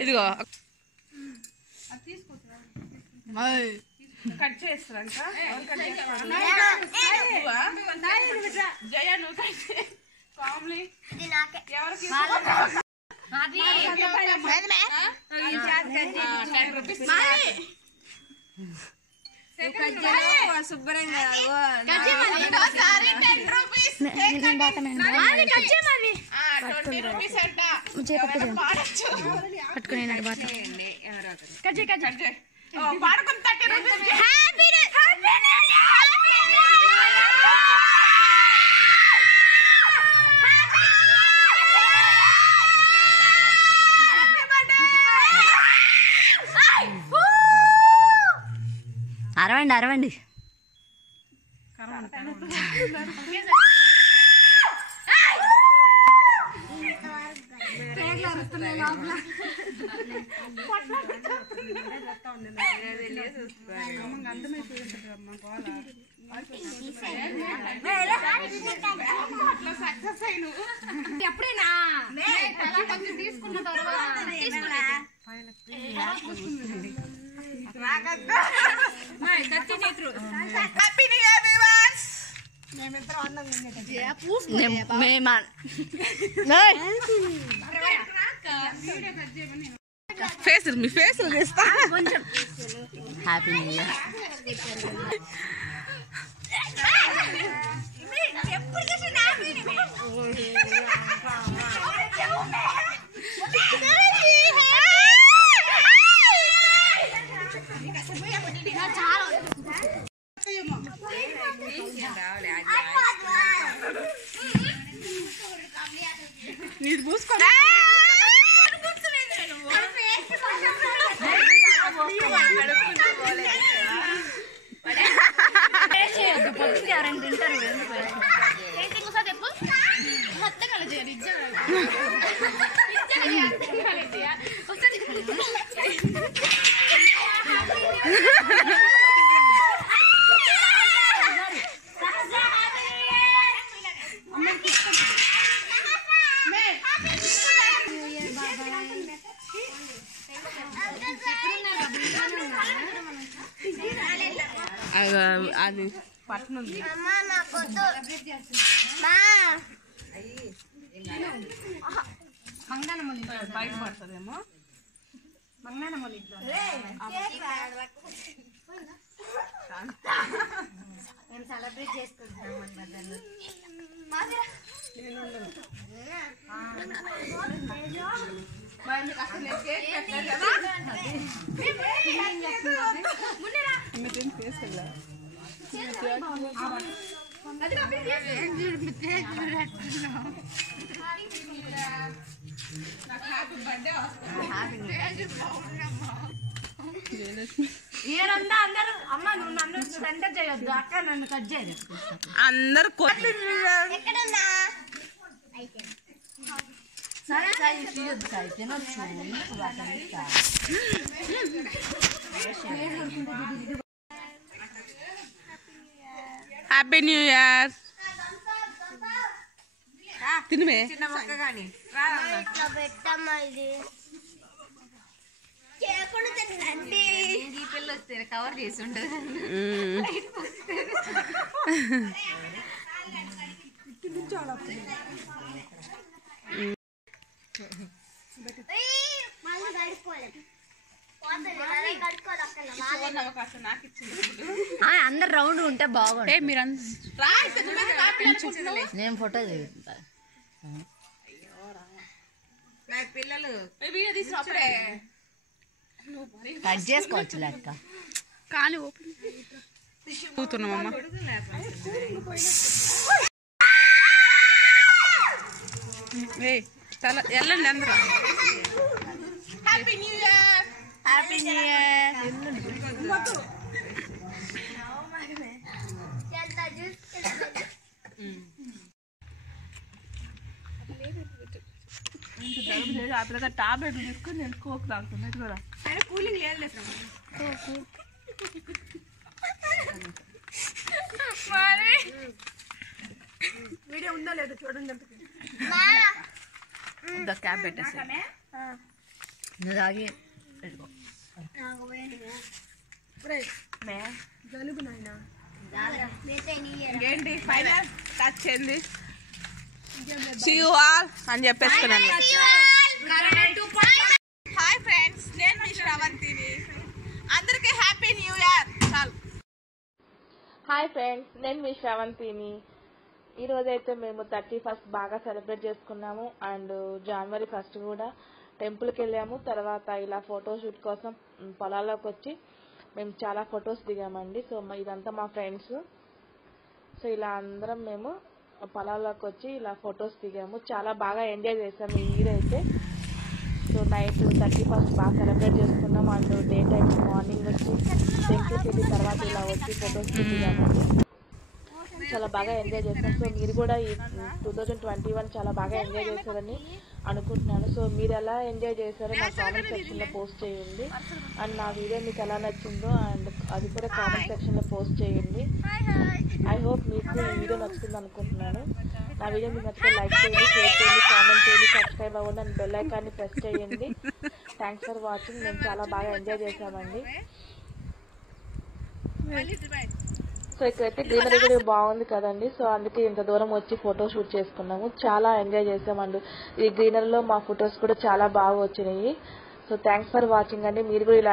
ఇదిగో కట్ చేస్తారంట జయ నువ్వు కట్ చే కామ్లీ ఎవరికి శుభ్రంగా పాడుకుని 30 అరవండి అరవండి ఎప్పుడైనా తీసుకున్న తర్వాత ఫేస్ మీ ఫేస్ చేస్తా హ్యాపీ న్యూ ఇయర్ నీరు పూసుకో ఎవరైనా తింటారు అది పట్నం బయట పడుతుందేమో మేము సెలబ్రేట్ చేసుకుంటున్నాం అందరూ అమ్మ నువ్వు నన్ను సెంటర్ చేయొద్దు అక్క నన్ను కట్ చేయదు అందరు సరే సాయి తీయొద్దు సాయి తినొచ్చు హ్యాపీ న్యూ ఇయర్ తినమే చిన్న మొక్క కానీ పెట్టమ్మా ఇది ఈ పిల్ల వస్తే కవర్ చేసి ఉంటుంది అందరు రౌండ్ ఉంటే బాగుంది మీరు నేను ఫోటో దిగుతా పిల్లలు కట్ చేసుకోవచ్చు లెక్క కానీ కూతున్నామమ్మ తల వెళ్ళండి అందరూ happy new year happy new year టాబ్లెట్లు తీసుకొని నేను కోక్ తాగుతున్నాయి కూడా కూలింగ్ లేదు మరి వీడియో ఉందా లేదా చూడండి ఎంతకి. క్యాప్ పెట్టేసి నువ్వు తాగి పెట్టుకో. జలుబు నాయనా. ఏంటి ఫైనల్ టచ్ చేయండి. See you all అని చెప్పేసుకున్నాను. హాయ్ ఫ్రెండ్స్, నేను మీ శ్రవంతిని. అందరికీ హ్యాపీ న్యూ ఇయర్. చాలు. హాయ్ ఫ్రెండ్స్, నేను మీ శ్రవంతిని. ఈరోజైతే మేము 31st బాగా సెలబ్రేట్ చేసుకున్నాము. అండ్ జనవరి 1st కూడా టెంపుల్కి వెళ్ళాము. తర్వాత ఇలా ఫోటోషూట్ కోసం పొలాల్లోకి వచ్చి మేము చాలా ఫొటోస్ దిగామండి. సో ఇదంతా మా ఫ్రెండ్స్. సో ఇలా అందరం మేము పొలాల్లోకి వచ్చి ఇలా ఫొటోస్ దిగాము. చాలా బాగా ఎంజాయ్ చేసాము ఈ ఇయర్ అయితే. సో నైట్ 31st బాగా సెలబ్రేట్ చేసుకున్నాం. అండ్ డే టైం మార్నింగ్ వచ్చి టెంపుల్కి వెళ్ళి తర్వాత ఇలా వచ్చి ఫొటోస్ దిగామండి. చాలా బాగా ఎంజాయ్ చేస్తాం. సో మీరు కూడా ఈ 2021 చాలా బాగా ఎంజాయ్ చేశారని అనుకుంటున్నాను. సో మీరు ఎలా ఎంజాయ్ చేశారో నా కామెంట్ సెక్షన్లో పోస్ట్ చేయండి. అండ్ నా వీడియో మీకు ఎలా నచ్చిందో అండ్ అది కూడా కామెంట్ సెక్షన్లో పోస్ట్ చేయండి. ఐ హోప్ మీకు ఈ వీడియో నచ్చుతుంది అనుకుంటున్నాను. నా వీడియో మీకు నచ్చితే లైక్ చేయండి, షేర్ చేయండి, కామెంట్ చేయండి, సబ్స్క్రైబ్ అవ్వండి అండ్ బెల్ ఐకాన్ని ప్రెస్ చేయండి. Thanks for watching. మేము చాలా బాగా ఎంజాయ్ చేసామండి. సో ఇక్కడైతే గ్రీనరీ కూడా బాగుంది కదండి. సో అందుకే ఇంత దూరం వచ్చి ఫోటో షూట్ చేసుకున్నాము. చాలా ఎంజాయ్ చేసామండి. ఈ గ్రీనరీలో మా ఫొటోస్ కూడా చాలా బాగా వచ్చినాయి. సో థ్యాంక్స్ ఫర్ వాచింగ్ అండి. మీరు కూడా ఇలా